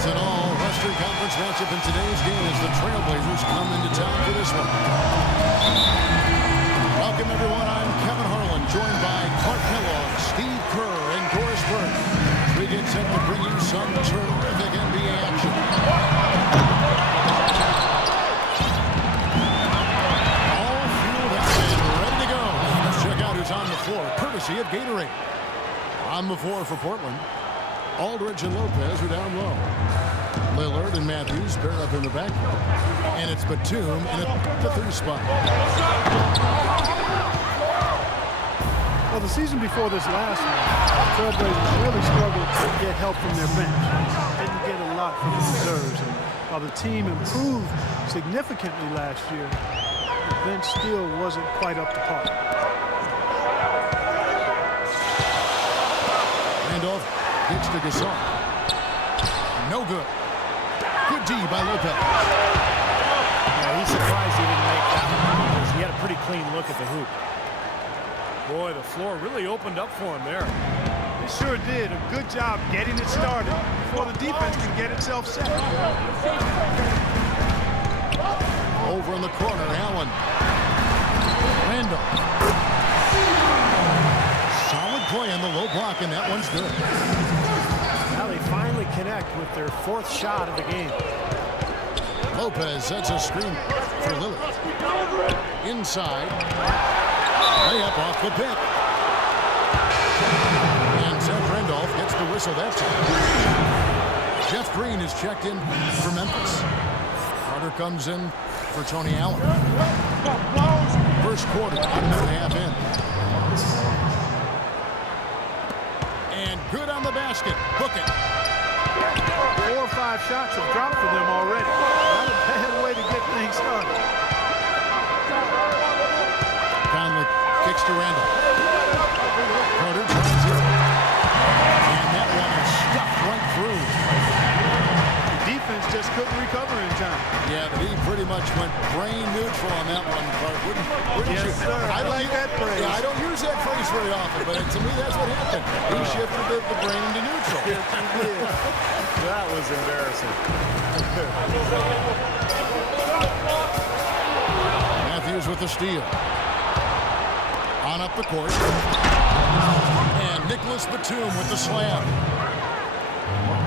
It's an all-Western Conference matchup in today's game as the Trailblazers come into town for this one. Welcome, everyone. I'm Kevin Harlan, joined by Clark Kellogg, Steve Kerr, and Doris Burke. We get set to bring you some terrific NBA action. All fueled up and ready to go. Let's check out who's on the floor, courtesy of Gatorade. On the floor for Portland, Aldridge and Lopez are down low. Lillard and Matthews pair up in the back. And it's Batum in the 3 spot. Well, the season before this last one, Trailblazers really struggled to get help from their bench. Didn't get a lot from the reserves. And while the team improved significantly last year, the bench still wasn't quite up to par. Randolph gets to Gasol. No good. Good D by Lopez. Yeah, he's surprised he didn't make that one because he had a pretty clean look at the hoop. Boy, the floor really opened up for him there. It sure did. A good job getting it started before the defense can get itself set. Over in the corner, Allen. Randolph. Solid play on the low block, and that one's good. Now they finally connect with their 4th shot of the game. Lopez sets a screen for Lillard. Inside. Layup off the pick. And Zach Randolph gets the whistle that time. Jeff Green is checked in for Memphis. Carter comes in for Tony Allen. First quarter, 1.5 in. And good on the basket. Book it. 4 or 5 shots have dropped for them already. Not a bad way to get things started. Conley kicks to Randall. Carter drives it. And that one is stuffed right through. The defense just couldn't recover in time. Yeah, but he pretty much went brain neutral on that one, Clark. Wouldn't Yes, you? sir. I like that phrase. Yeah, I don't use that phrase very often, but to me that's what happened. He shifted the brain into neutral. That was embarrassing. Matthews with the steal. On up the court. And Nicholas Batum with the slam.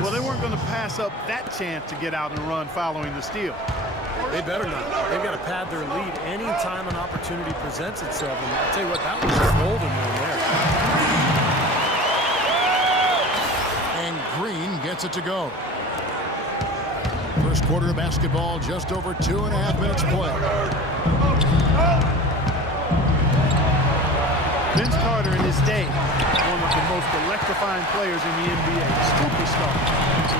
Well, they weren't going to pass up that chance to get out and run following the steal. They better not. They've got to pad their lead anytime an opportunity presents itself. And I'll tell you what, that was a golden one there. And Green gets it to go. First quarter of basketball, just over 2.5 minutes play. Vince Carter in his day, one of the most electrifying players in the NBA. Superstar.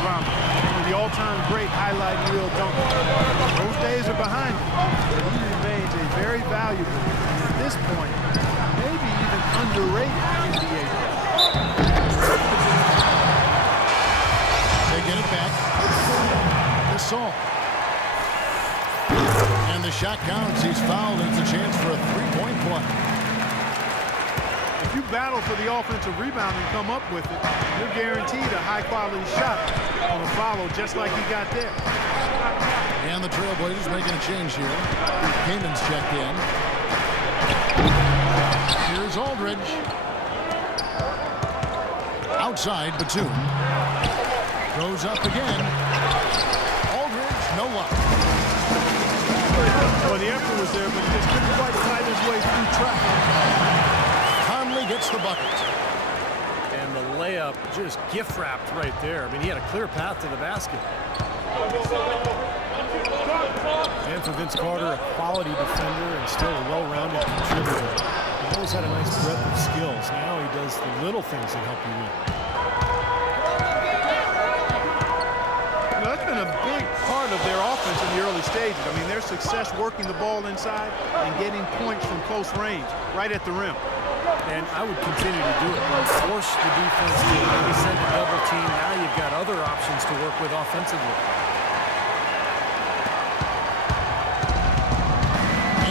Around one of the all-time great highlight reel dunkers. Those days are behind him, but he remains a very valuable, and at this point, maybe even underrated NBA player. They get it back. Gasol. And the shot counts. He's fouled, and it's a chance for a 3-point play. If you battle for the offensive rebound and come up with it, you're guaranteed a high-quality shot on a follow just like he got there. And the Trailblazers making a change here. Kamen's checked in. Here's Aldridge. Outside, Batum. Goes up again. Aldridge, no luck. Well, the effort was there, but he just couldn't quite fight his way through traffic. Gets the bucket. And the layup just gift wrapped right there. I mean, he had a clear path to the basket. And for Vince Carter, a quality defender and still a well-rounded contributor. He always had a nice breadth of skills. Now he does the little things that help you win. You know, that's been a big part of their offense in the early stages. I mean, their success working the ball inside and getting points from close range, right at the rim. And I would continue to do it. Force the defense to maybe send a double team. Now you've got other options to work with offensively.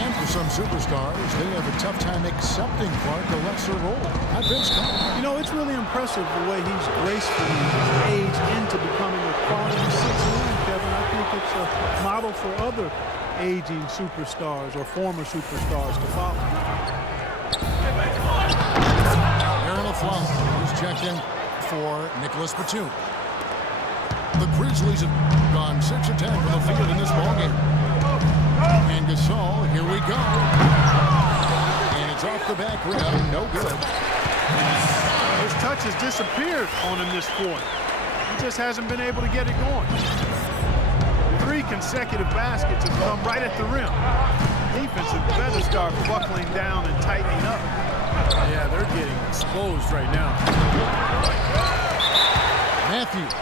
And for some superstars, they have a tough time accepting Clark a lesser role. Not Vince Carter. You know, it's really impressive the way he's gracefully aged into becoming a following 6-1, Kevin. I think it's a model for other aging superstars or former superstars to follow. Aaron LaFleur, who's checked in for Nicholas Batum. The Grizzlies have gone 6 of 10 from the field in this ballgame. And Gasol, here we go. And it's off the back rim, no good. His touch has disappeared on him this quarter. He just hasn't been able to get it going. 3 consecutive baskets have come right at the rim. Defense had better start buckling down and tightening up. Yeah, they're getting exposed right now. Matthews.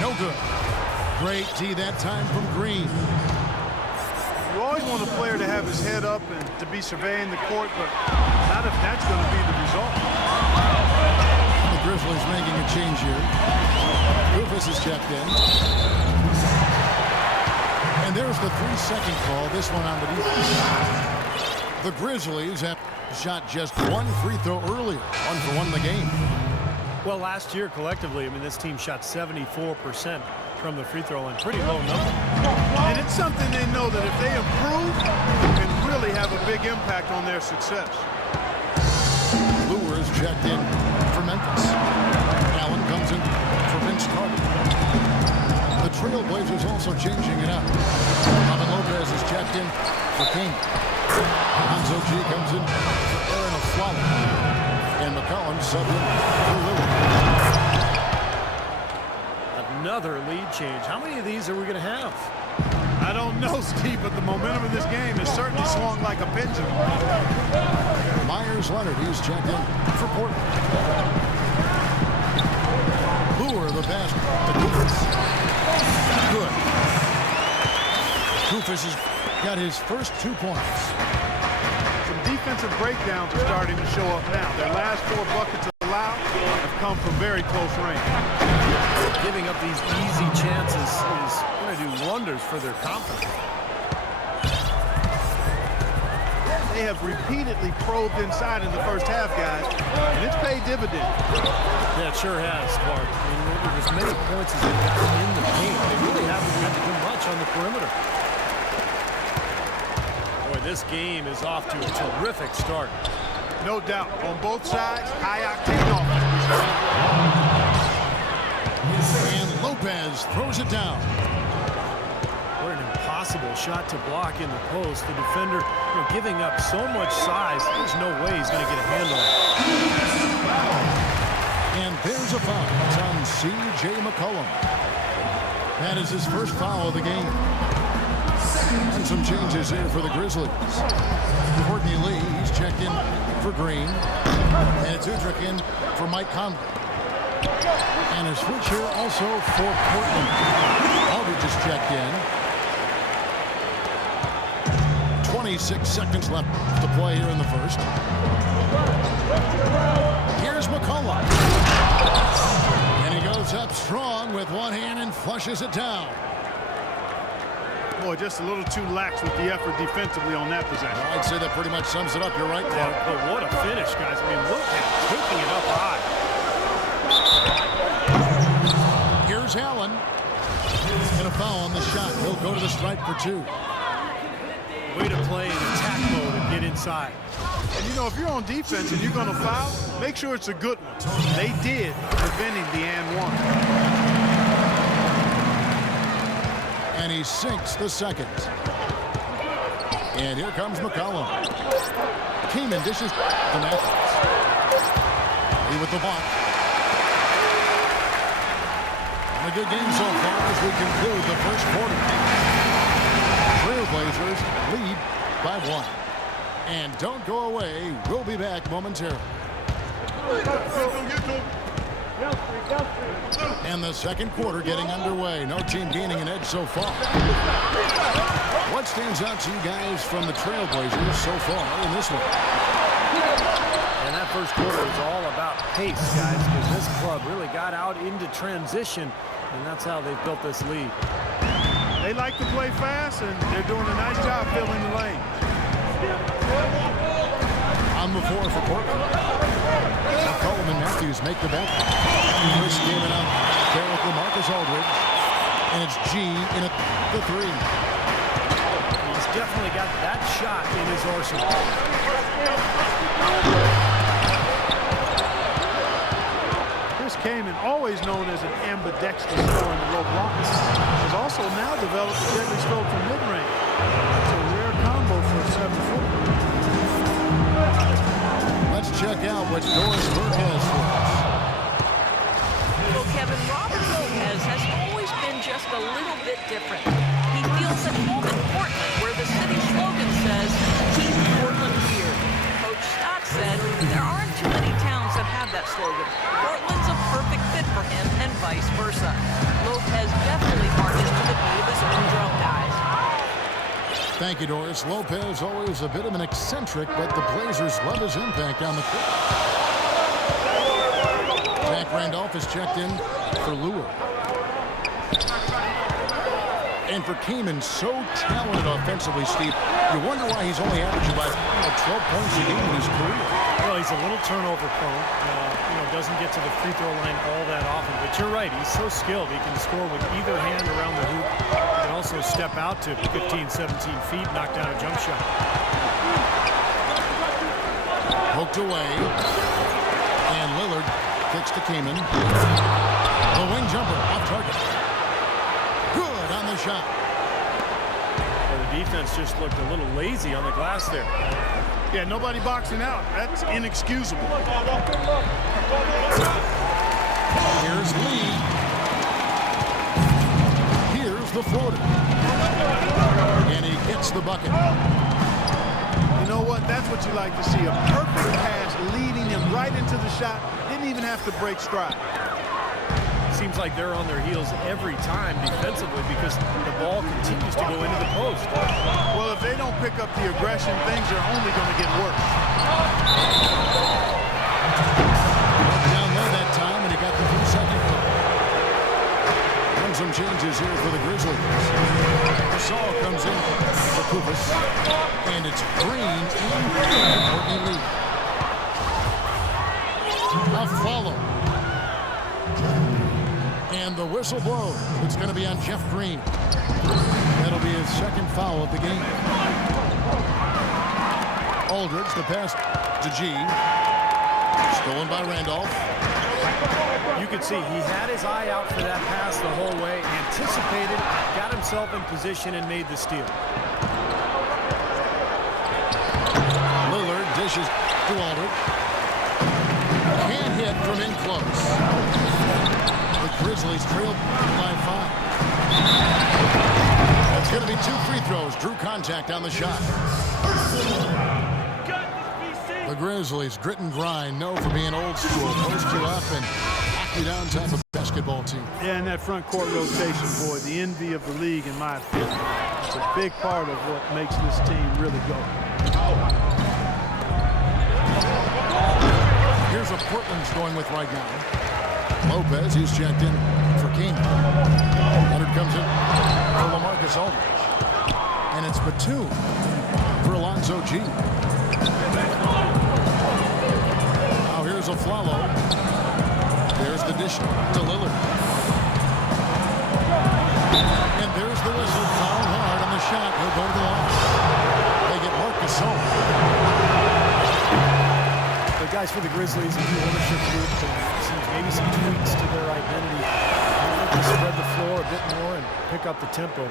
No good. Great D that time from Green. You always want a player to have his head up and to be surveying the court, but not if that's going to be the result. The Grizzlies making a change here. Rufus is checked in. And there's the 3-second call. This one on the defense. The Grizzlies have shot just 1 free throw earlier. 1 for 1 in the game. Well, last year collectively, I mean, this team shot 74% from the free throw line. Pretty low number. And it's something they know that if they improve, it can really have a big impact on their success. Lure is checked in for Memphis. Allen comes in for Vince Carter. The Trailblazers also changing it up. Robin Lopez is checked in for King. Hanzo G comes in for Aaron LaFleur. And McCollum subbed in for Lillard. Another lead change. How many of these are we going to have? I don't know, Steve, but the momentum of this game has certainly swung like a pendulum. Myers Leonard, he's checked in for Portland. Lure the basket to Kufis. Good. Kufis has got his first 2 points. Some defensive breakdowns are starting to show up now. Their last 4 buckets allowed have come from very close range. Giving up these easy chances is going to do wonders for their confidence. They have repeatedly probed inside in the first half, guys, and it's paid dividends. Yeah, it sure has, Clark. I mean, with as many points as they've gotten in the paint, they really haven't had to do much on the perimeter. Boy, this game is off to a terrific start. No doubt. On both sides, high-octane offense. And Lopez throws it down. What an impossible shot to block in the post. The defender, giving up so much size, there's no way he's going to get a hand on it. And there's a foul. It's on C.J. McCollum. That is his first foul of the game. And some changes here for the Grizzlies. Courtney Lee, he's checked in for Green. And it's Udrich in for Mike Conley. And a switch here also for Portland. Aldridge is checked in. 26 seconds left to play here in the first. Here's McCullough. And he goes up strong with one hand and flushes it down. Boy, just a little too lax with the effort defensively on that possession. I'd say that pretty much sums it up. You're right, Clark. Yeah, but what a finish, guys. I mean, look at taking it up high. Here's Allen. And a foul on the shot. He'll go to the stripe for 2. Way to play in attack mode and get inside. And if you're on defense and you're going to foul, make sure it's a good one. They did, preventing the and 1. And he sinks the second. And here comes McCollum. Keenan dishes to Matthews. He with the block. And a good game so far as we conclude the first quarter. Trailblazers lead by 1. And don't go away. We'll be back momentarily. And the second quarter getting underway. No team gaining an edge so far. What stands out to you guys from the Trailblazers so far in this one? And that first quarter is all about pace, guys, because this club really got out into transition, and that's how they've built this lead. They like to play fast, and they're doing a nice job filling the lane. On the floor for Portland. McCollum Tatum and Matthews make the bet. Chris giving out there with LaMarcus Aldridge. And it's G in at the three. He's definitely got that shot in his arsenal. Chris Kaman, always known as an ambidextrous scorer in the low blocks, has also now developed a deadly stroke from mid-range. It's a rare combo for a 7-footer. Let's check out what Doris Burke has for us. Well, Kevin, Robert Lopez has always been just a little bit different. He feels at home in Portland, where the city slogan says, "Keep Portland here." Coach Stott said there aren't too many towns that have that slogan. Portland's a perfect fit for him, and vice versa. Lopez definitely marches to the beat of his own drum, guys. Thank you, Doris. Lopez always a bit of an eccentric, but the Blazers love his impact on the court. Zach Randolph is checked in for Lure. And for Kaman, so talented offensively, Steve, you wonder why he's only averaging about 12 points a game in his career. Well, he's a little turnover prone. Doesn't get to the free throw line all that often. But you're right, he's so skilled. He can score with either hand around the hoop. He can also step out to 15, 17 feet, knock down a jump shot. Poked away. And Lillard kicks to Kaman. The wing jumper off target. Good on the shot. Well, the defense just looked a little lazy on the glass there. Yeah, nobody boxing out. That's inexcusable. Here's Lee. Here's the floater. And he hits the bucket. You know what? That's what you like to see. A perfect pass leading him right into the shot. Didn't even have to break stride. Seems like they're on their heels every time defensively because the ball continues to go into the post. Well, if they don't pick up the aggression, things are only going to get worse. Down low that time, and he got the 3-second call. And some changes here for the Grizzlies. Gasol comes in for Kupis, and it's Green and Courtney Lee. A follow. And the whistle blows. It's going to be on Jeff Green. That'll be his second foul of the game. Aldridge, the pass to G. Stolen by Randolph. You could see he had his eye out for that pass the whole way, anticipated, got himself in position, and made the steal. Lillard dishes to Aldridge. Can't hit from in close. The Grizzlies trail by 5. It's going to be 2 free throws. Drew contact on the shot. The Grizzlies, grit and grind, known for being old school, post you up and knock you down type of basketball team. Yeah, and that front court rotation, boy, the envy of the league, in my opinion. It's a big part of what makes this team really go. Here's what Portland's going with right now. Lopez, he's checked in for King. Leonard comes in for LaMarcus Aldridge. And it's Batum for Alonzo G. Now here's a follow. There's the dish to Lillard. And there's the whistle. Foul hard on the shot. He'll go to the line. They get Marcus home. The guys for the Grizzlies, a new ownership group, maybe some tweaks to their identity. They spread the floor a bit more and pick up the tempo.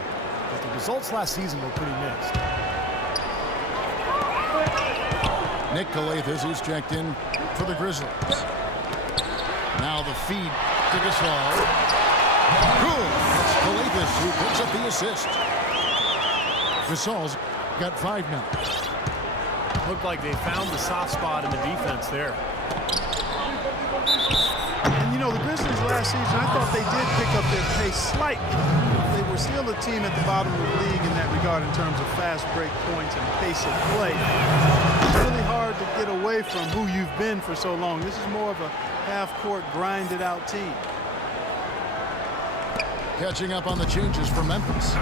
But the results last season were pretty mixed. Nick Calathes, he's checked in for the Grizzlies. Now the feed to Gasol. Good. It's Calathes who picks up the assist. Gasol's got 5 now. Looked like they found the soft spot in the defense there. And, you know, the Grizzlies last season, I thought they did pick up their pace slightly. They were still a team at the bottom of the league in that regard in terms of fast break points and pace of play. It's really hard to get away from who you've been for so long. This is more of a half-court, grinded-out team. Catching up on the changes for Memphis.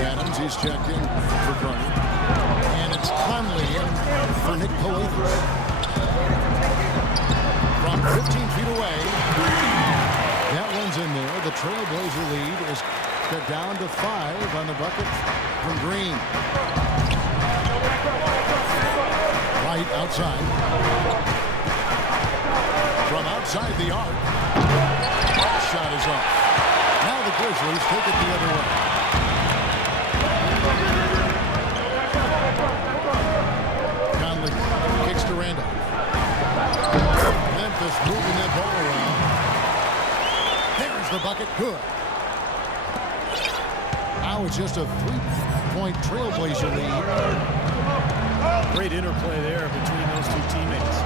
Adams, he's checked in for Carter. And it's Conley in for Nick Calathes. From 15 feet away. That one's in there. The Trailblazer lead is cut down to 5 on the bucket from Green. Right outside. From outside the arc. Shot is off. Now the Grizzlies take it the other way. Conley kicks to Randolph. Memphis moving that ball around. There's the bucket. Good. Now it's just a 3-point Trailblazer lead. Great interplay there between those two teammates.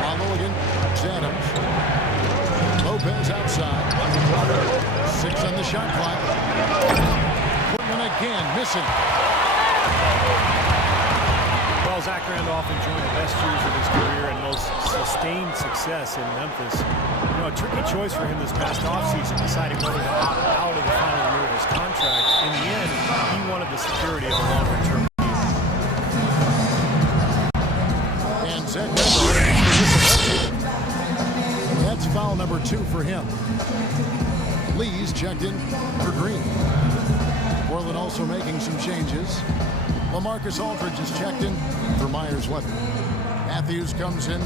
Follow against Adams. Lopez outside. 6 on the shot clock. Portland again missing. Well, Zach Randolph enjoying the best years of his career and most sustained success in Memphis. You know, a tricky choice for him this past offseason, deciding whether to opt out of the final year of his contract. In the end, he wanted the security of a longer-term deal. And Zach Randolph. That's foul number 2 for him. Lee's checked in for Green. Portland also making some changes. LaMarcus Aldridge is checked in for Myers Leonard. Matthews comes in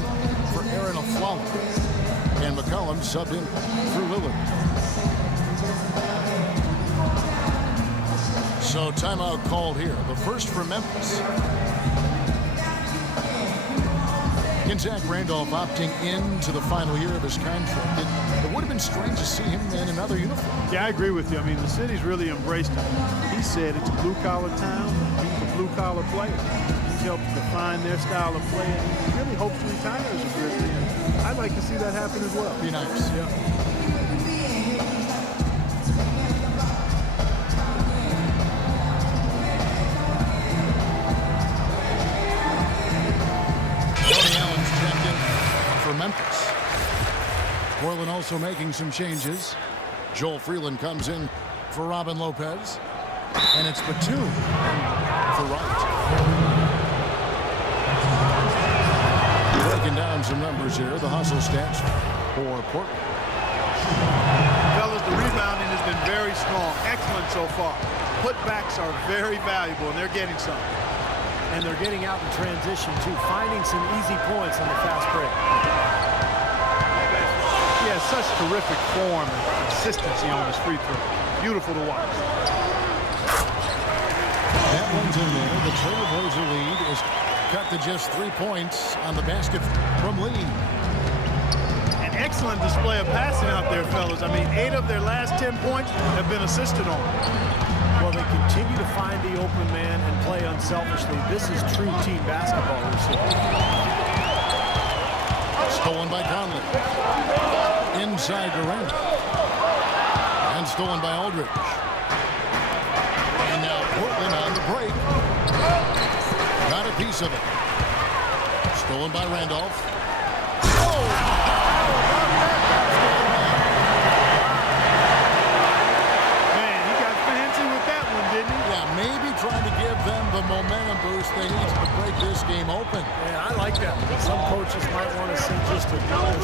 for Aaron Aflalo. And McCollum subbed in for Lillard. So timeout called here. The first for Memphis. And Zach Randolph opting into the final year of his contract. It would have been strange to see him in another uniform. Yeah, I agree with you. I mean, the city's really embraced him. He said it's a blue-collar town. He's a blue-collar player. He's helped define their style of play, and he really hopes to retire as a Grizzly. And I'd like to see that happen as well. Be nice. Yeah. Memphis. Portland also making some changes. Joel Freeland comes in for Robin Lopez. And it's Batum for Wright. Breaking down some numbers here. The hustle stats for Portland. Fellas, the rebounding has been very strong. Excellent so far. Putbacks are very valuable, and they're getting some. And they're getting out in transition, too, finding some easy points on the fast break. He has such terrific form and consistency on his free throw. Beautiful to watch. That one's in there. The Trailblazer lead is cut to just 3 points on the basket from Lee. An excellent display of passing out there, fellas. I mean, 8 of their last 10 points have been assisted on. Well, they continue to find the open man and play unselfishly. This is true team basketball. Stolen by Conley. Inside to Randolph. And stolen by Aldridge. And now Portland on the break. Got a piece of it. Stolen by Randolph. Trying to give them the momentum boost they need to break this game open. Yeah, I like that. Some coaches might want to see just a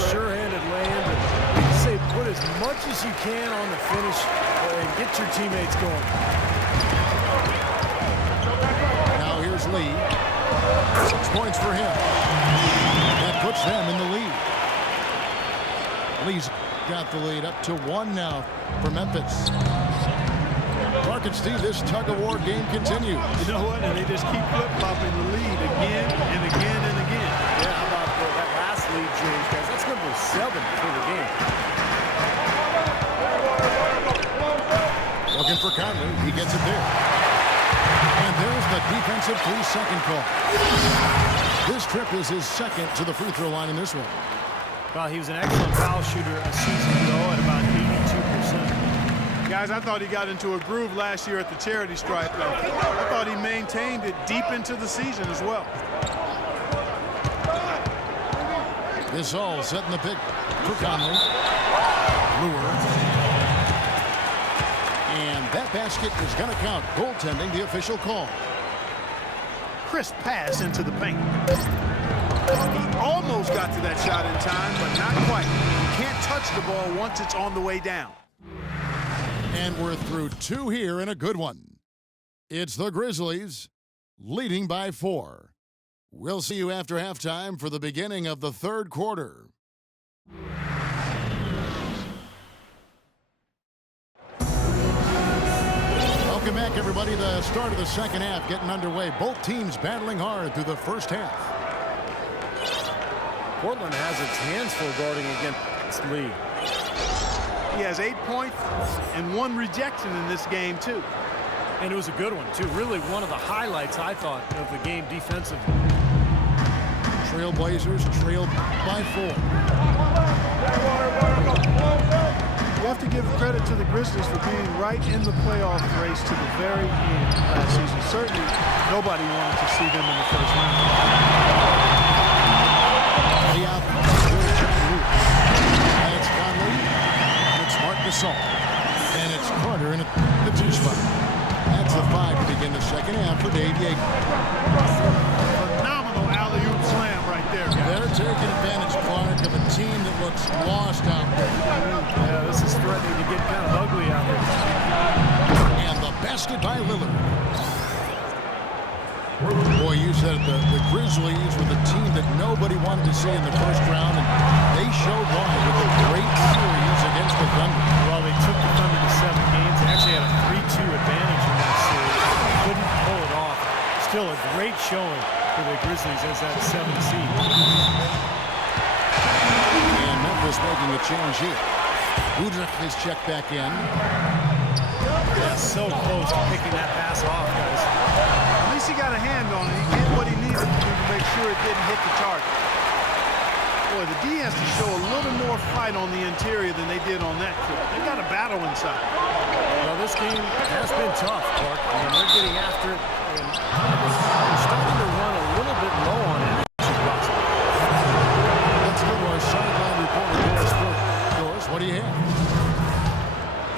sure-handed lay-in, but you say put as much as you can on the finish and get your teammates going. Now here's Lee. 6 points for him. That puts them in the lead. Lee's got the lead up to 1 now for Memphis. Mark and Steve, this tug-of-war game continues. You know what? And they just keep flip-flopping the lead again and again and again. Yeah, how about that last lead change, guys? That's number 7 for the game. Looking for Conley. He gets it there. And there's the defensive 3-second call. This trip is his second to the free throw line in this one. Well, he was an excellent foul shooter a season ago at about 82%. Guys, I thought he got into a groove last year at the charity stripe. I thought he maintained it deep into the season as well. This all setting the pick for Conley. Lure. And that basket is going to count. Goaltending, the official call. crisp pass into the paint. He almost got to that shot in time, but not quite. You can't touch the ball once it's on the way down. And we're through 2 here in a good one. It's the Grizzlies leading by 4. We'll see you after halftime for the beginning of the third quarter. Welcome back, everybody. The start of the second half getting underway. Both teams battling hard through the first half. Portland has its hands full guarding against Lee. He has 8 points and 1 rejection in this game, too. And it was a good one, too. Really one of the highlights, I thought, of the game defensively. Trailblazers trailed by 4. You have to give credit to the Grizzlies for being right in the playoff race to the very end last season. Certainly, nobody wanted to see them in the first round. It's Conley, and it's Marc Gasol, and it's Carter in the 2 spot. That's the 5 to begin the second half for Dave Yeager. Phenomenal alley-oop slam right there, guys. They're taking advantage, Clark, of a team that looks lost out there. Yeah, this is threatening to get kind of ugly out here. And the basket by Lillard. Boy, you said the Grizzlies were the team that nobody wanted to see in the first round, and they showed why with a great series against the Thunder. Well, they took the Thunder to 7 games. They actually had a 3-2 advantage in that series. Couldn't pull it off. Still a great showing for the Grizzlies as that 7th seed. And Memphis making a change here. Udrich is checked back in. Yeah, so close to picking that pass off, guys. At least he got a hand on it. He did what he needed to do to make sure it didn't hit the target. Boy, the D has to show a little more fight on the interior than they did on that trip. They got a battle inside. Well, this game has been tough, Clark. I mean, they're getting after it, and they're starting to run a little bit low on energy. Let's go to our sideline reporter, Doris Burke. Doris, what do you have?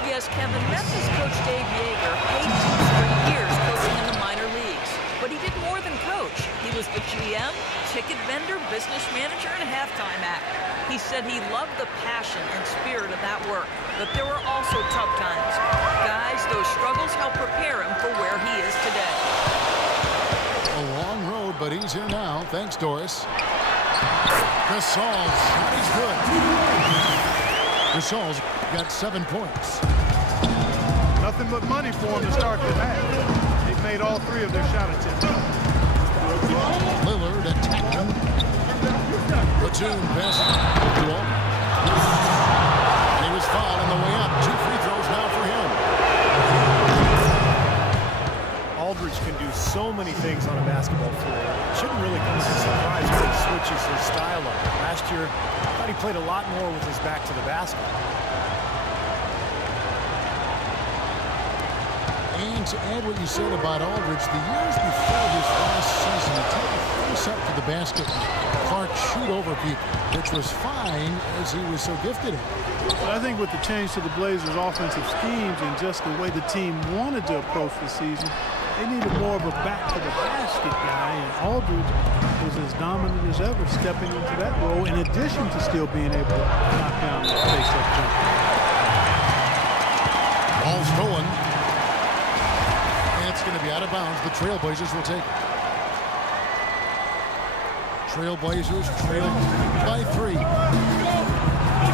Yes, Kevin, Memphis coach Dave Yeager paid teams for years coaching in the minor leagues. But he did more than coach. He was the GM, ticket vendor, business manager, and halftime act. He said he loved the passion and spirit of that work, but there were also tough times. Guys, those struggles helped prepare him for where he is today. A long road, but he's here now. Thanks, Doris. Gasol's shot is good. Gasol's got 7 points. Nothing but money for him to start the half. They've made all 3 of their shot attempts. Lillard attacked him. Platoon pass to him. And he was fouled on the way up. 2 free throws now for him. Aldridge can do so many things on a basketball floor. It shouldn't really come as a surprise when he switches his style up. Last year, I thought he played a lot more with his back to the basket. And to add what you said about Aldridge, the years before his last season, he tried to face up to the basket, Clark shoot over people, which was fine as he was so gifted at it. But I think with the change to the Blazers' offensive schemes and just the way the team wanted to approach the season, they needed more of a back-to-the-basket guy, and Aldridge was as dominant as ever stepping into that role, in addition to still being able to knock down the face-up jumper. Ball stolen. And it's going to be out of bounds. The Trailblazers will take it. Trailblazers trail by 3.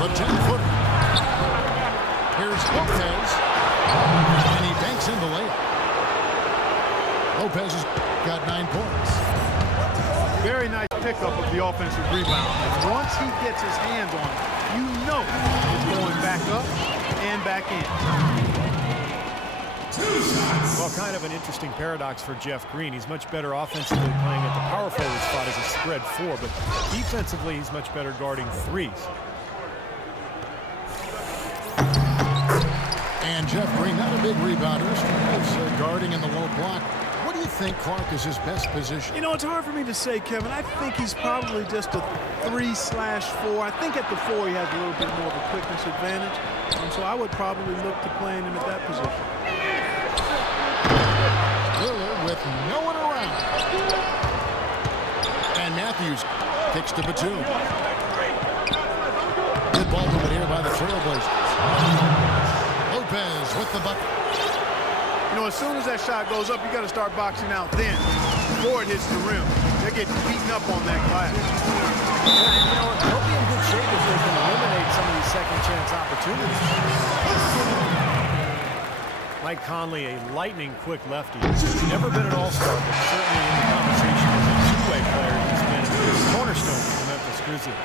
The 10-footer. Here's Lopez. And he banks in the layup. Lopez has got 9 points. Very nice pickup of the offensive rebound. And once he gets his hands on it, you know it's going back up and back in. Well, kind of an interesting paradox for Jeff Green. He's much better offensively playing at the power forward spot as a spread 4, but defensively he's much better guarding 3s. And Jeff Green, not a big rebounder, is guarding in the low block. What do you think, Clark, is his best position? You know, it's hard for me to say, Kevin. I think he's probably just a 3/4. I think at the 4 he has a little bit more of a quickness advantage. So I would probably look to playing him at that position. Lillard with no one around. Matthews kicks to Batum. Good ball movement here by the Trailblazers. Lopez with the bucket. You know, as soon as that shot goes up, you got to start boxing out then before it hits the rim. They're getting beaten up on that glass. Yeah, and, you know, they'll be in good shape if they can eliminate some of these second chance opportunities. Mike Conley, a lightning quick lefty. He's never been an all-star, but certainly in the conversation as a two-way player, he's been a cornerstone for the Memphis Grizzlies.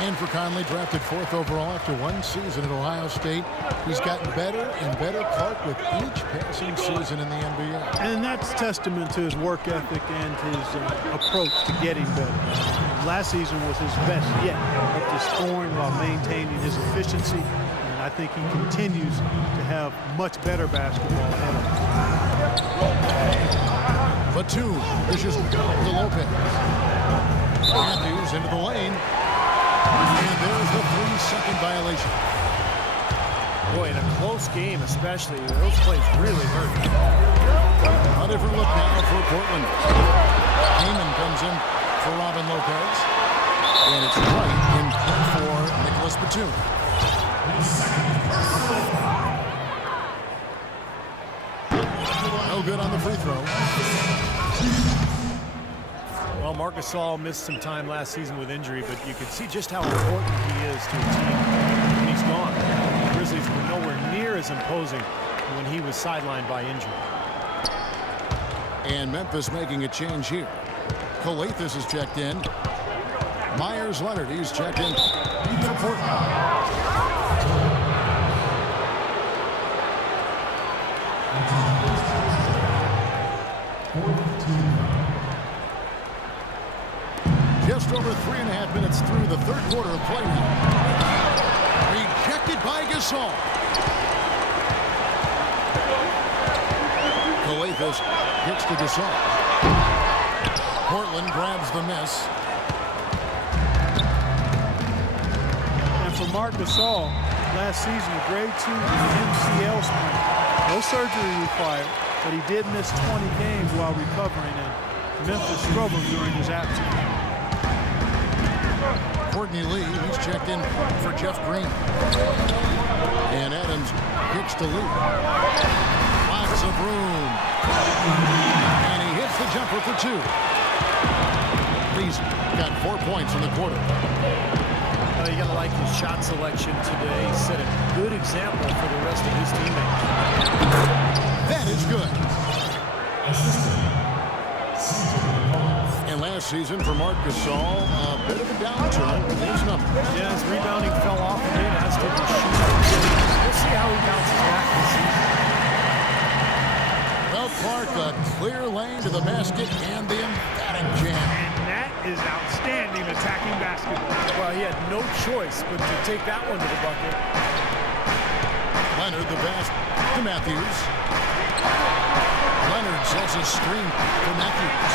And for Conley, drafted 4th overall after 1 season at Ohio State. He's gotten better and better, Clark, with each passing season in the NBA. And that's testament to his work ethic and his approach to getting better. Last season was his best yet, up to scoring while maintaining his efficiency. And I think he continues to have much better basketball ahead of him. Batum dishes to Lopez. Matthews into the lane. And there's the 3-second violation. Boy, in a close game especially, those plays really hurt. A different look now for Portland. Heyman comes in for Robin Lopez. And it's right in front for Nicholas Batum. No good on the free throw. Well, Marc Gasol missed some time last season with injury, but you can see just how important he is to a team when he's gone. The Grizzlies were nowhere near as imposing when he was sidelined by injury. And Memphis making a change here. Calathes is checked in. Myers Leonard, he's checked in for Portland. Just over 3.5 minutes through the 3rd quarter of play now. Rejected by Gasol. Calathes gets to Gasol. Portland grabs the miss. And for Marc Gasol, last season, a grade 2 MCL sprain. No surgery required, but he did miss 20 games while recovering, and Memphis struggled during his absence. Courtney Lee, he's checked in for Jeff Green. And Adams kicks to Lee. Lots of room. And he hits the jumper for 2. Lee's got 4 points in the quarter. You got to like his shot selection today. He set a good example for the rest of his teammates. That is good. And last season for Marc Gasol, a bit of a downturn with his numbers. Yeah, his rebounding fell off a bit, as did his shooting. We'll see how he bounces back this season. Well, Clark, a clear lane to the basket and the emphatic jam. And that is outstanding attacking basketball. Well, he had no choice but to take that one to the bucket. Leonard the pass to Matthews. Leonard sets a screen for Matthews.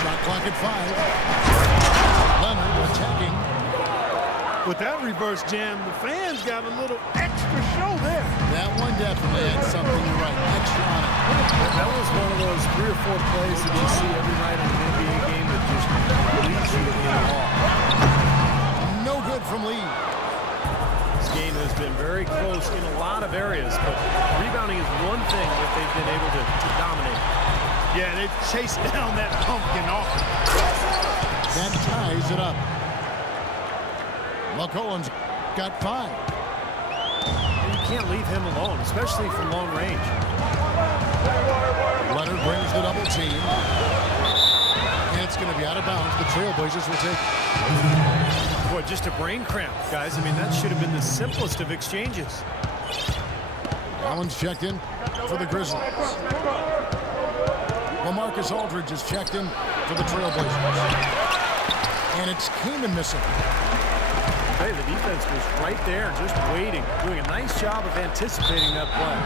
Shot clock at 5. Leonard attacking. With that reverse jam, the fans got a little extra show there. That one definitely had something to write extra on it. That was one of those 3 or 4 plays that you see every night in an NBA game that just leads you in awe. No good from Lee. This game has been very close in a lot of areas, but rebounding is one thing that they've been able to dominate. Yeah, they've chased down that pumpkin off. That ties it up. McCollum's got 5. You can't leave him alone, especially from long range. Leonard brings the double team. And it's going to be out of bounds. The Trailblazers will take it. Boy, just a brain cramp, guys. I mean, that should have been the simplest of exchanges. Allen's checked in for the Grizzlies. LaMarcus Aldridge is checked in for the Trailblazers. And it's Kaman missing. Hey, the defense was right there, just waiting, doing a nice job of anticipating that play.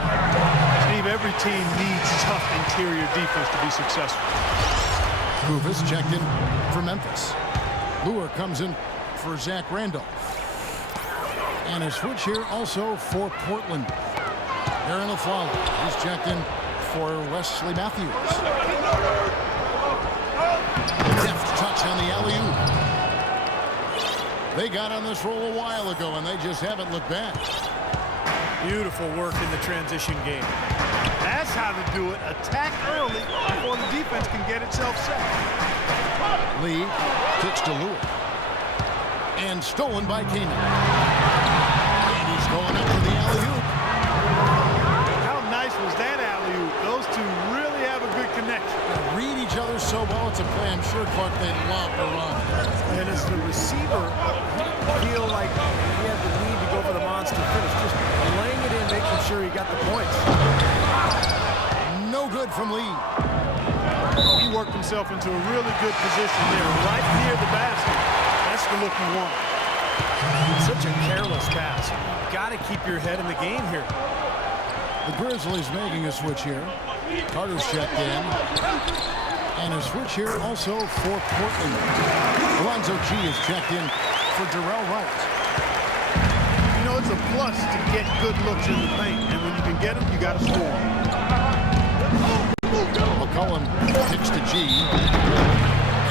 Steve, every team needs tough interior defense to be successful. Rufus checked in for Memphis. Lure comes in for Zach Randolph. And a switch here also for Portland. Aaron Aflalo is checked in for Wesley Matthews. Deft touch on the alley-oop. They got on this roll a while ago, and they just haven't looked back. Beautiful work in the transition game. That's how to do it. Attack early before the defense can get itself set. Lee kicks to Lewis. And stolen by Keenan. And he's going up for the alley-oop. How nice was that alley-oop? Those two really have a good connection. They read each other so well, it's a play I'm sure Clark they love to run. And as the receiver, feel like he had the need to go for the monster finish. Just laying it in, making sure he got the points. No good from Lee. He worked himself into a really good position there, right near the basket. That's the look you want. Such a careless pass. You've got to keep your head in the game here. The Grizzlies making a switch here. Carter's checked in. And a switch here also for Portland. Alonzo G is checked in for Darrell Wright. You know, it's a plus to get good looks in the paint. And when you can get them, you got to score. McCollum kicks to G.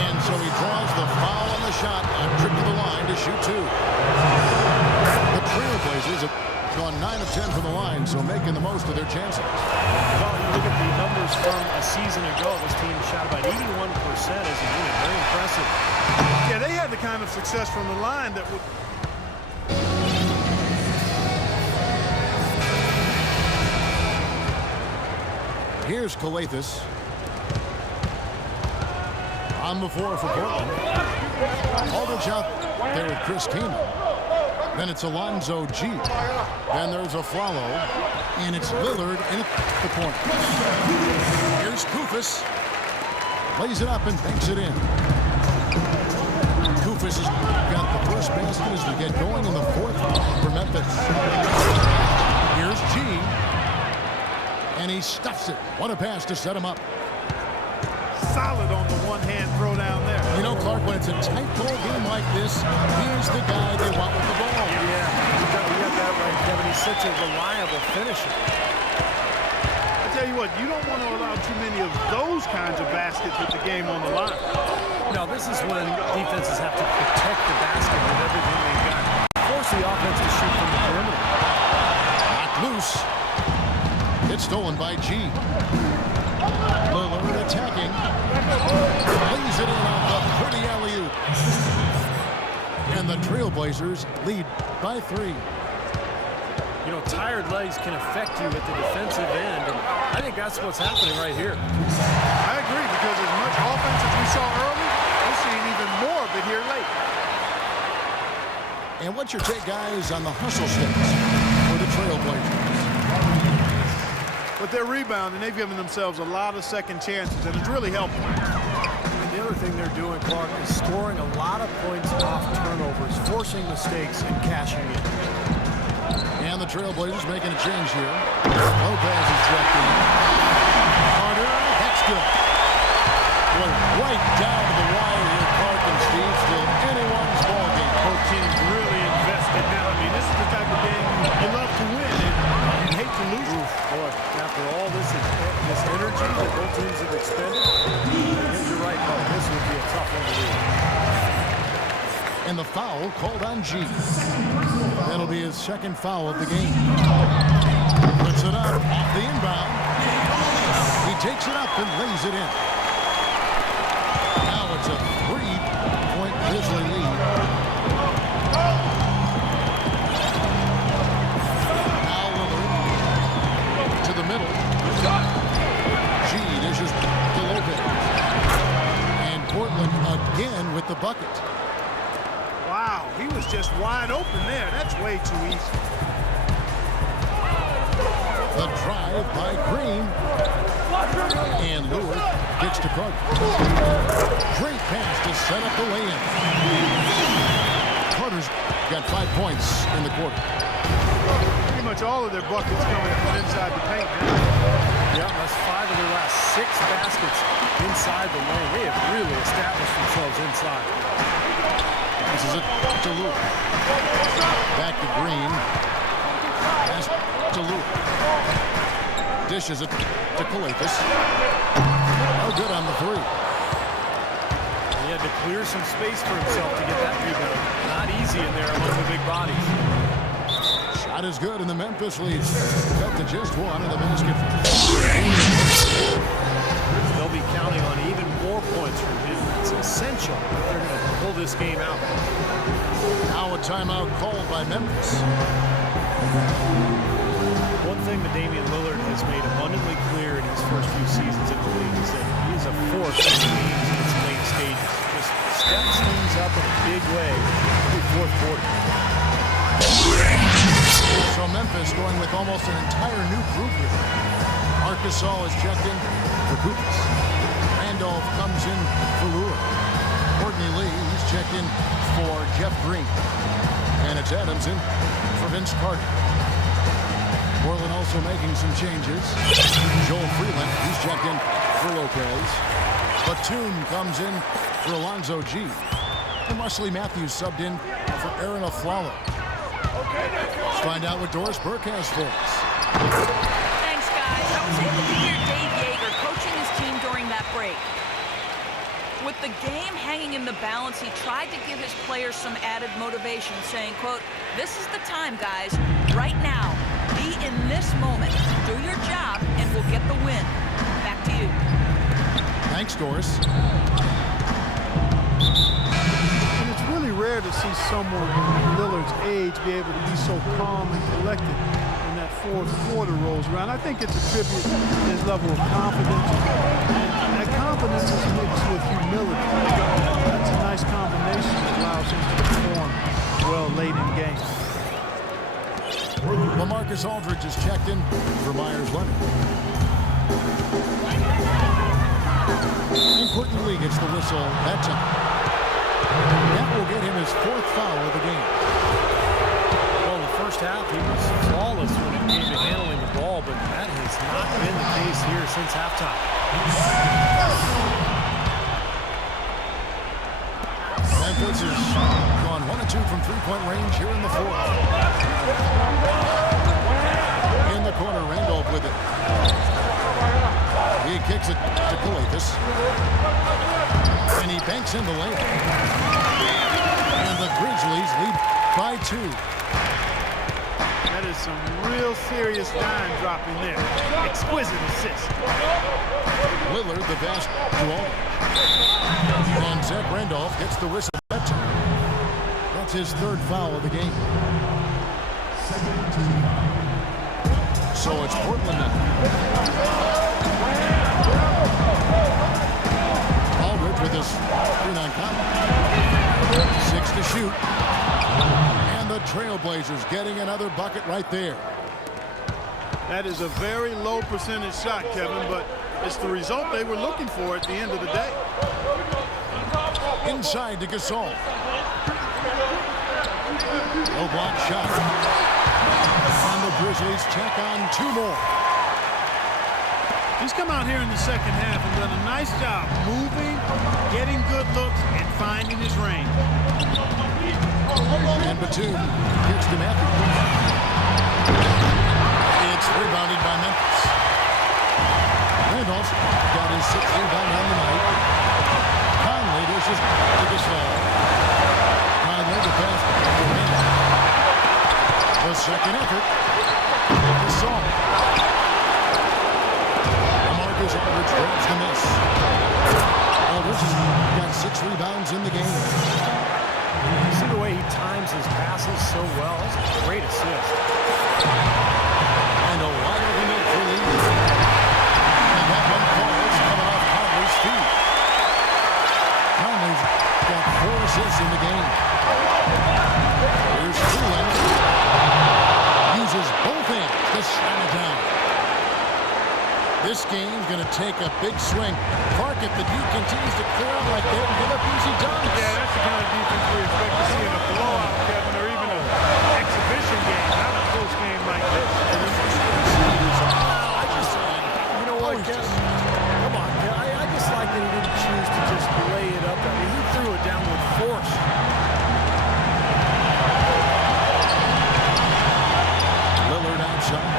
And so he draws the foul on the shot. A trip to the line to shoot two. The Trailblazers have gone 9 of 10 from the line, so making the most of their chances. Well, you look at the numbers from a season ago. This team shot about 81% as a unit. Very impressive. Yeah, they had the kind of success from the line that would... Here's Calathis. On the floor for Portland. Aldridge out there with Chris Teamup. Then it's Alonzo G. Then there's a Flalo. And it's Lillard in at the point. Here's Koufos. Lays it up and banks it in. Koufos has got the first basket as we get going in the fourth for Memphis. Here's G. And he stuffs it. What a pass to set him up. Solid on the one-hand throw down there. You know, Clark, when it's a tight ball game like this, he's the guy they want with the ball. Yeah, you got that right, Kevin. He's such a reliable finisher. I tell you what, you don't want to allow too many of those kinds of baskets with the game on the line. Now, this is when defenses have to protect the basket with everything they've got. Force the offense to shoot from the perimeter. Knocked loose. It's stolen by G. Lillard attacking. Lays it in on the pretty alley-oop. And the Trailblazers lead by 3. You know, tired legs can affect you at the defensive end, and I think that's what's happening right here. I agree, because as much offense as we saw early, we're seeing even more of it here late. And what's your take, guys, on the hustle sticks for the Trailblazers? But they're rebounding. They've given themselves a lot of second chances, and it's really helped them. And the other thing they're doing, Clark, is scoring a lot of points off turnovers, forcing mistakes and cashing in. And the Trailblazers making a change here. Lopez is checked in. Carter, that's good. Went right down to the wire here, Clark and Steve. Still anyone's ball game. Both teams really invested now. I mean, this is the type of game you love to win and hate to lose. Boy, after all this energy that both teams have expended, you're right, Clark. This would be a tough one to lose. And the foul called on G. That'll be his second foul of the game. Puts it up off the inbound. He takes it up and lays it in. Now it's a 3-point Grizzly lead. Now Lillard to the middle. G dishes to Lopez. And Portland again with the bucket. Wow, he was just wide open there. That's way too easy. The drive by Green. And Lewis gets to Carter. Great pass to set up the lay-in. Carter's got 5 points in the quarter. Pretty much all of their buckets coming from inside the paint now. Yeah, that's 5 of their last 6 baskets inside the lane. They have really established themselves inside. This is it to Luke. Back to Green. Pass to Luke. Dishes it to Kalafis. No good on the three. He had to clear some space for himself to get that rebound. Not easy in there among the big bodies. Shot is good, and the Memphis leads. Cut to just one in the basket. They'll be counting on even more points from him. It's essential if they're going to pull this game out. Now a timeout called by Memphis. One thing that Damian Lillard has made abundantly clear in his first few seasons in the league is that he is a force in games in its late stages. Just steps things up in a big way every fourth quarter. So Memphis going with almost an entire new group here. Marcus Gasol is checked in for Kupas. Randolph comes in for Lure. Courtney Lee, he's checked in for Jeff Green. And it's Adams in for Vince Carter. Portland also making some changes. Joel Freeland, he's checked in for Lopez. Batum comes in for Alonzo G. And Wesley Matthews subbed in for Aaron Aflalo. Let's find out what Doris Burke has for us. Thanks, guys. I was able to hear Dave Yeager coaching his team during that break. With the game hanging in the balance, he tried to give his players some added motivation, saying, quote, "This is the time, guys. Right now. Be in this moment. Do your job, and we'll get the win." Back to you. Thanks, Doris. And it's really rare to see someone Lillard's age be able to be so calm and collected when that fourth quarter rolls around. I think it's a tribute to his level of confidence. And that confidence is mixed with humility. That's a nice combination that allows him to perform well late in games. LaMarcus Aldridge is checked in for Myers Leonard. And Courtney Lee gets the whistle that time. That will get him his fourth foul of the game. Well, in the first half, he was flawless when it came to handling the ball, but that has not been the case here since halftime. Memphis has gone 1 of 2 from three-point range here in the fourth. In the corner, Randolph with it. He kicks it to Kalafis. And he banks in the lane. And the Grizzlies lead by 2. That is some real serious dime dropping there. Exquisite assist. Lillard the pass to Aldridge. And Zach Randolph gets the whistle that time. That's his third foul of the game. So it's Portland now. Aldridge with his 3-9 count. 6 to shoot. And the Trailblazers getting another bucket right there. That is a very low percentage shot, Kevin, but it's the result they were looking for at the end of the day. Inside to Gasol. No block shot. And the Grizzlies check on 2 more. He's come out here in the second half and done a nice job moving, getting good looks, and finding his range. And Batum gets to Matthews. It's rebounded by Memphis. Randolph got his 6th rebound on the night. Conley dishes to Gasol. Conley the pass to Randolph. The second effort. Gasol. LaMarcus Aldridge grabs the miss. Aldridge has got 6 rebounds in the game. You see the way he times his passes so well? It's a great assist. And a wide open look for Lee. And that one falls coming off Conley's feet. Conley's got 4 assists in the game. Here's Freeland. Uses both hands to slam it down. This game's going to take a big swing. Clark, if the D continues to clear out like that and give up easy dunks. Yeah, that's the kind of defense we expect to see in a blowout, Kevin, or even an exhibition game, not a close game like this. You know what, Kevin? Come on, I just like that he didn't choose to just lay it up. I mean, he threw it down with force. Lillard outside.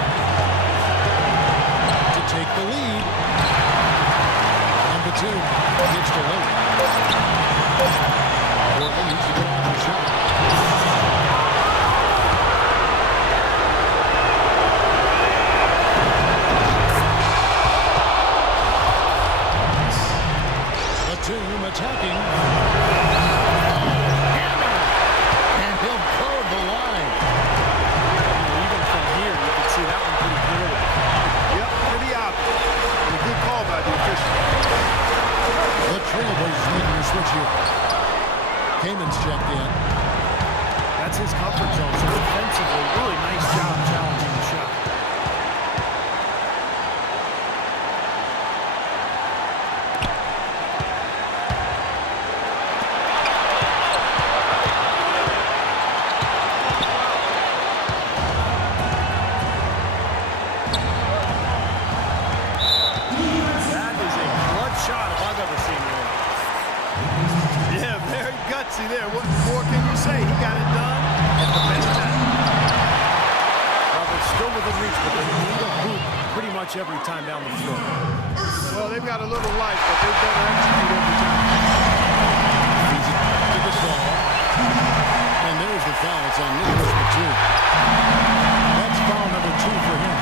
every time down the floor. Well, they've got a little life, but they better execute every time. Feeds it to Gasol. And there's the foul. It's on Nicholas Batum. That's foul number 2 for him.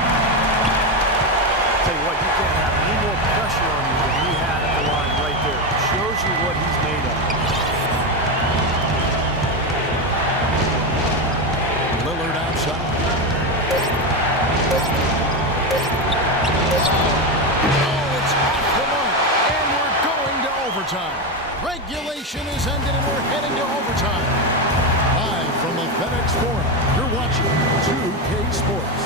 Tell you what, you can't have any more pressure on you than he had at the line right there. It shows you what he's made of. Lillard outside. Oh, it's off the mark. And we're going to overtime. Regulation is ended and we're heading to overtime. Live from the FedEx Forum, you're watching 2K Sports.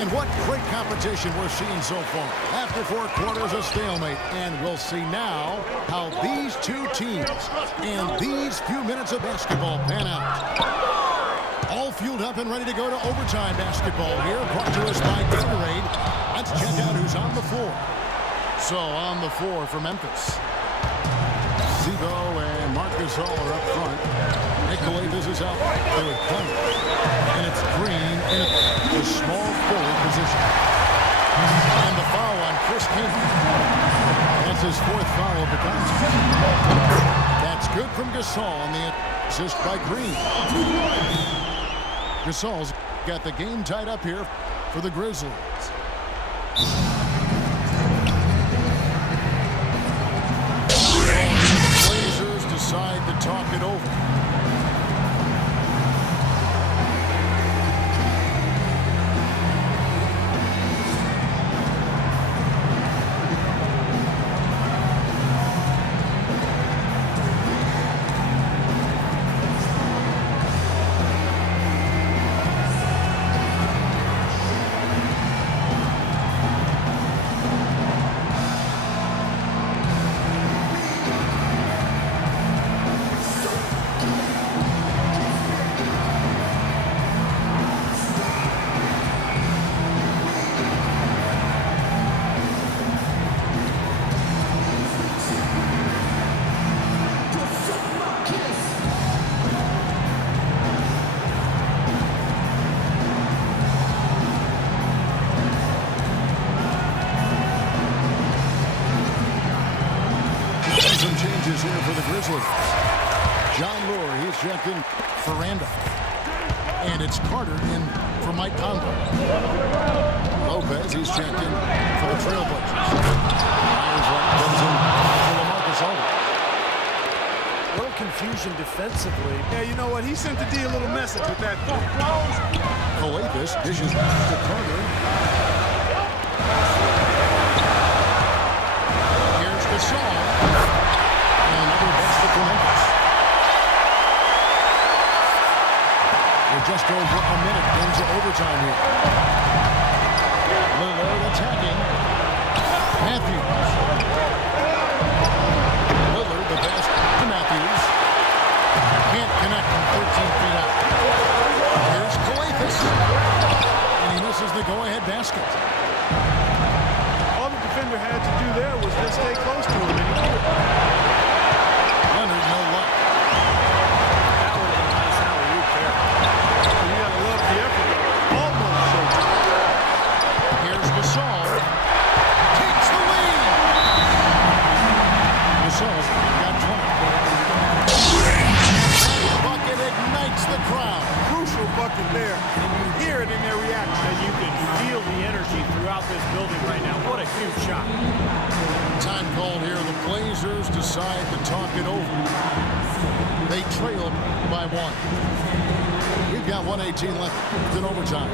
And what great competition we're seeing so far. After 4 quarters, a stalemate. And we'll see now how these two teams and these few minutes of basketball pan out. All fueled up and ready to go to overtime basketball here. Brought to us by Gatorade. Let's check out who's on the floor. So on the floor for Memphis, Zebo and Marc Gasol are up front. Nicholas is out there with Clemens. And it's Green in the small forward position. And the foul on Chris King. That's his 4th foul of the contest. That's good from Gasol on the assist by Green. Gasol's got the game tied up here for the Grizzlies. Blazers decide to talk it over. Some changes here for the Grizzlies. John Lure, he's checked in for Randall. And it's Carter in for Mike Conley. Lopez, he's checked in for the Trailblazers. Myers comes in for LaMarcus Aldridge. A little confusion defensively. Yeah, you know what? He sent the D a little message with that. Coavis dishes to Carter. Here's Gasol. We're just over a minute into overtime here. Lillard attacking. Matthews. Lillard, the pass to Matthews. Can't connect from 13 feet out. Here's Coavis. And he misses the go-ahead basket. All the defender had to do there was just stay close to him. And he did. Leonard, no luck. That would have been nice alley-oop there. You got to love the effort. Almost showed it. Here's Gasol. Takes the lead. Gasol's got 20. That bucket ignites the crowd. Crucial bucket there. And you hear it in their reaction. And you can feel the energy throughout this building right now. What a huge shot. Time called here. The Blazers decide to talk it over. They trail by 1. We've got 1:18 left in overtime.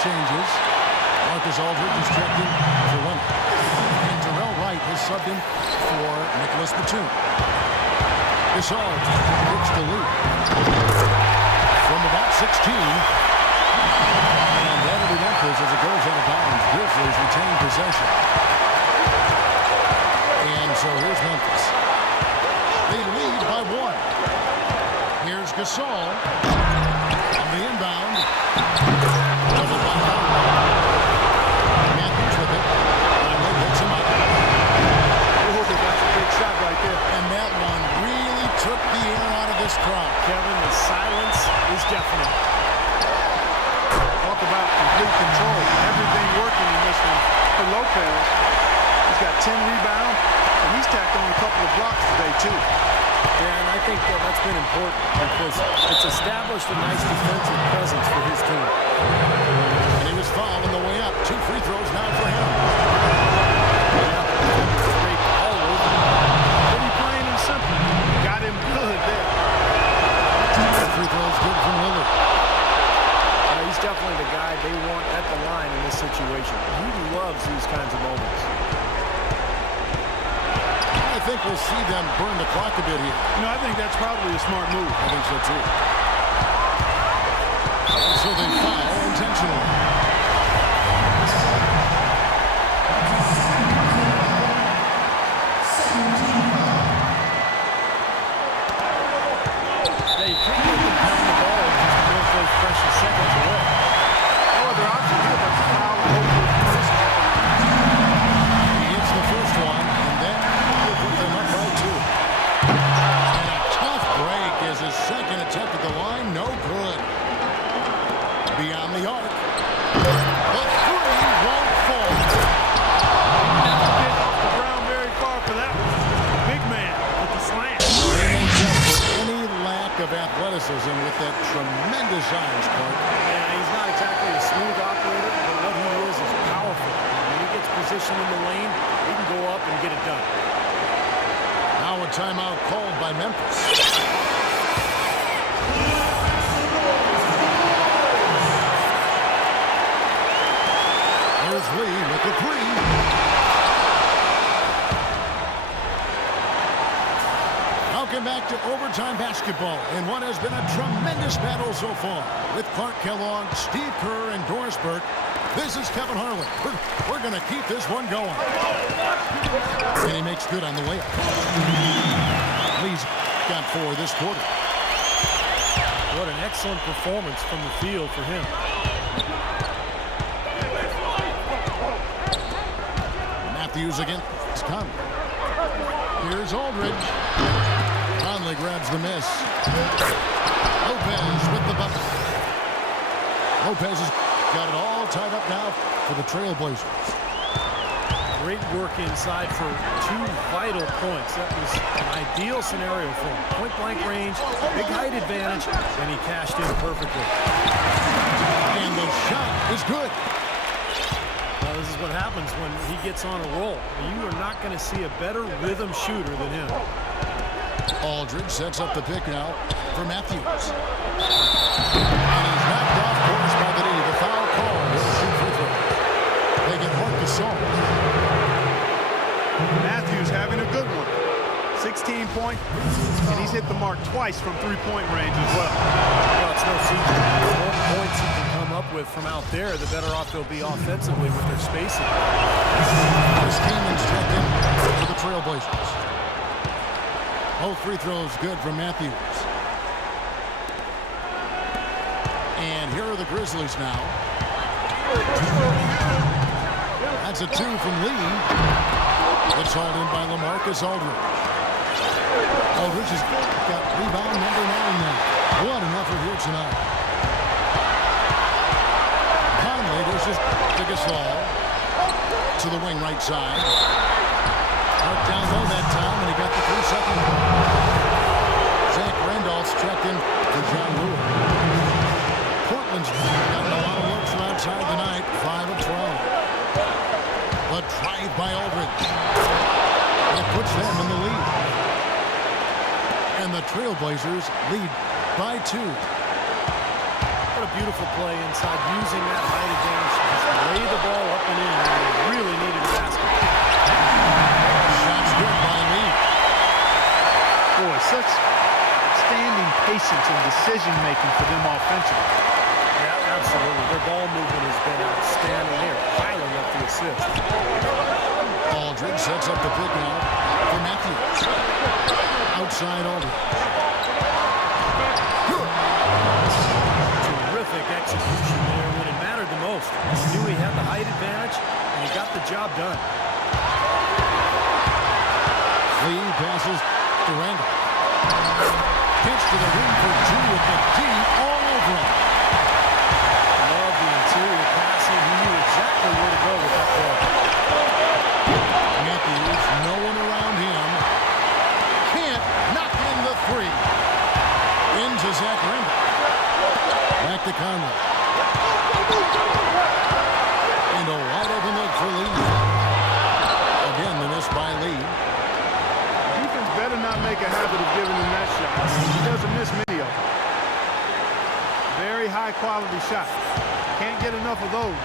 changes. Marcus Aldridge is checked in for one. And Terrell Wright has subbed in for Nicholas Batum. Gasol picks the lead from about 16. And that'll be Memphis as it goes out of bounds. Grizzlies retain possession. And so here's Memphis. They lead by one. Here's Gasol on the inbound. Double by Matthews with it. Finally picks him up. Oh, that's a big shot right there. And that one really took the air out of this crowd. Kevin, the silence is deafening. Talk about complete control. Everything working in this one for Lopez. He's got 10 rebounds, and he's tacked on a couple of blocks today, too. Yeah, and I think that's been important because it's established a nice defensive presence for his team. And he was fouled on the way up. 2 free throws now for him. Great all over. Pretty plain and simple. Got him good there. Free throws good from Lillard. He's definitely the guy they want at the line in this situation. He loves these kinds of moments. I think we'll see them burn the clock a bit here. I think that's probably a smart move. I think so too. So they foul intentionally. They can't let them pound the ball and just milk those precious seconds away. No other option here but to foul and hope for a position. He hits the first one, and then he'll put them up by 2. And a tough break is his second attempt at the line. No good. Beyond the arc. The 3 won't fall. Never get off the ground very far for that one. Big man with the slam. Any lack of athleticism with that tremendous irons, Clark. Yeah, he's not exactly a smooth operator, but what he is powerful. When he gets positioned in the lane, he can go up and get it done. Now a timeout called by Memphis. There's Lee with the 3. Welcome back to overtime basketball in what has been a tremendous battle so far. With Clark Kellogg, Steve Kerr, and Doris Burke, this is Kevin Harlan. We're going to keep this one going. And he makes good on the layup. Lee's got 4 this quarter. What an excellent performance from the field for him. Matthews against Conley. Here's Aldridge. Conley grabs the miss. Lopez with the bucket. Lopez has got it all tied up now for the Trailblazers. Great work inside for 2 vital points. That was an ideal scenario for him. Point-blank range, big height advantage, and he cashed in perfectly. And the shot is good. Now, this is what happens when he gets on a roll. You are not going to see a better rhythm shooter than him. Aldridge sets up the pick now for Matthews. And he's knocked off course by the knee. The foul call. This is free throw. They get Marcus Gasol. Matthews having a good one. 16 points, and he's hit the mark twice from 3-point range as well. Well, it's no secret. The more points he can come up with from out there, the better off they'll be offensively with their spacing. This team is checked in for the Trailblazers. Both free throws good from Matthews. And here are the Grizzlies now. That's a 2 from Lee. It's hauled in by LaMarcus Aldridge. Aldridge has got rebound number 9 now. What an effort here tonight. Conley dishes to Gasol to the wing right side. Out down low that time, and he got the 3-second. Zach Randolph's checked in for John Lewis. Portland's gotten a lot of work from outside tonight, 5 of 12. But drive by Aldridge. It puts them in the lead. And the Trailblazers lead by 2. What a beautiful play inside, using that height advantage lay the ball up and in. They really needed a basket. Shots good by Lee. Boy, such outstanding patience and decision-making for them offensively. Yeah, absolutely. Their ball movement has been outstanding. They're piling up the assists. Aldridge sets up the pick now for Matthews. Outside Aldridge. Terrific execution there when it mattered the most. He knew he had the height advantage, and he got the job done. Lee passes to Randall. Pitch to the rim for two with the D all over him. Love the interior passing. He knew exactly where to go with that ball. Matthews, no one around him. Can't knock in the three. Into Zach Randall. Back to Conley. Into a wide open look for Lee. Again, the miss by Lee. Defense better not make a habit of giving him that shot. He doesn't miss many of them. Very high quality shot. Can't get enough of those.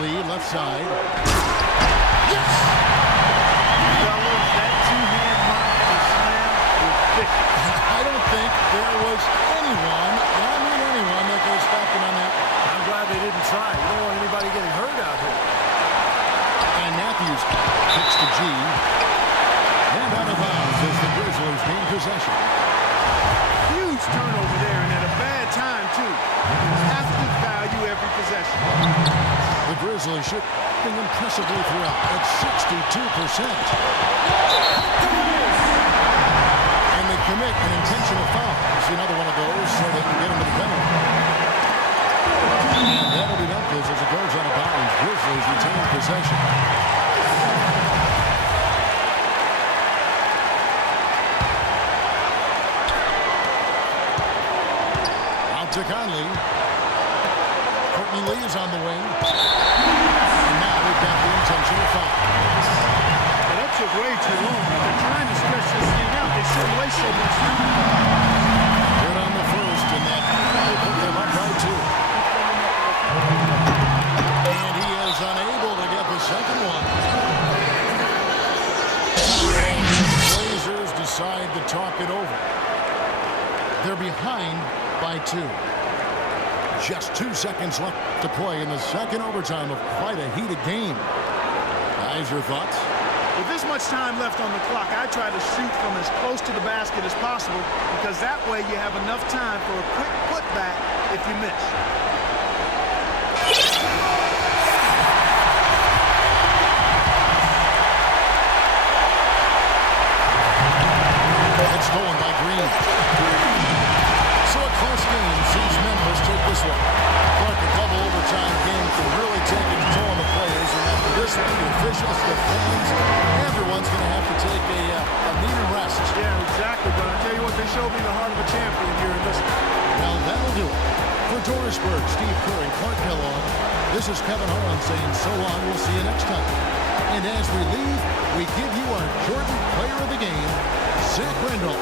Lee left side. Yes! Fellas, that two-hand monster slam was vicious. I don't think there was anyone, and I mean anyone, that could have stopped him on that. I'm glad they didn't try. You don't want anybody getting hurt out here. And Matthews kicks to G. And out of bounds as the Grizzlies gain possession. Huge turnover there, and at a bad time, too. Have to value every possession. The Grizzlies shooting impressively throughout at 62%. And they commit an intentional foul. See another one of those so they can get into the penalty. And that'll be Memphis as it goes out of bounds. Grizzlies retain possession. Out to Conley. Courtney Lee is on the wing. And now we've got the intentional foul. Well, that took way too long. If they're trying to stretch this thing out, they shouldn't waste so much time. Good on the first, and that will put them up by two. And he is unable to get the second one. Blazers decide to talk it over. They're behind by two. Just 2 seconds left to play in the second overtime of quite a heated game. Guys, your thoughts? With this much time left on the clock, I try to shoot from as close to the basket as possible because that way you have enough time for a quick putback if you miss. It's stolen by Green. So a close game sees Memphis take this one. But the double overtime game can really take its toll on the players. And after this one, the officials, the fans, everyone's going to have to take a needed rest. Yeah, exactly. But I tell you what, they showed me the heart of a champion here in this one. Well, that'll do it. For Dorisburg, Steve Kerr and Clark Kellogg, this is Kevin Holland saying so long. We'll see you next time. And as we leave, we give you our Jordan Player of the Game, Zach Randall.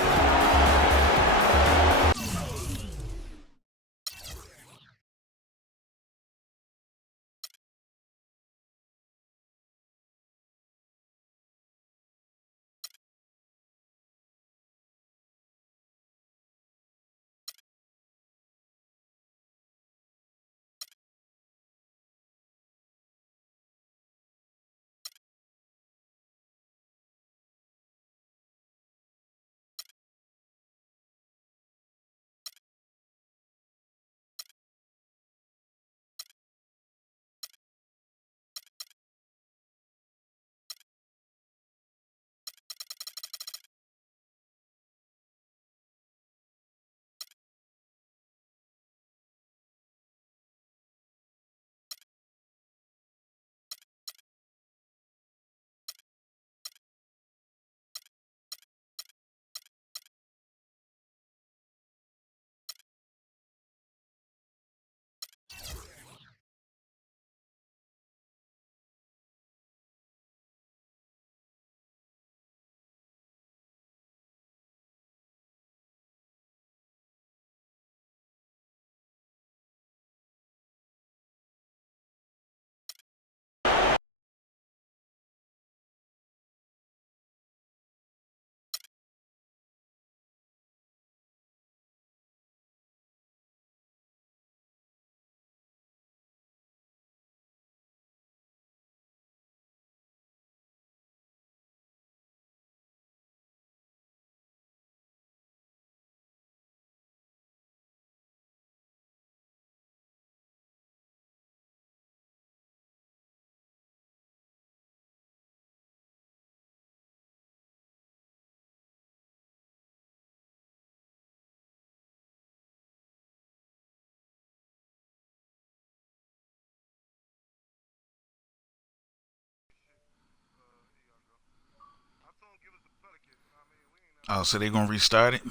Oh, so they're gonna restart it?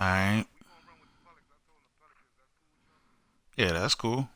Alright. Yeah, that's cool.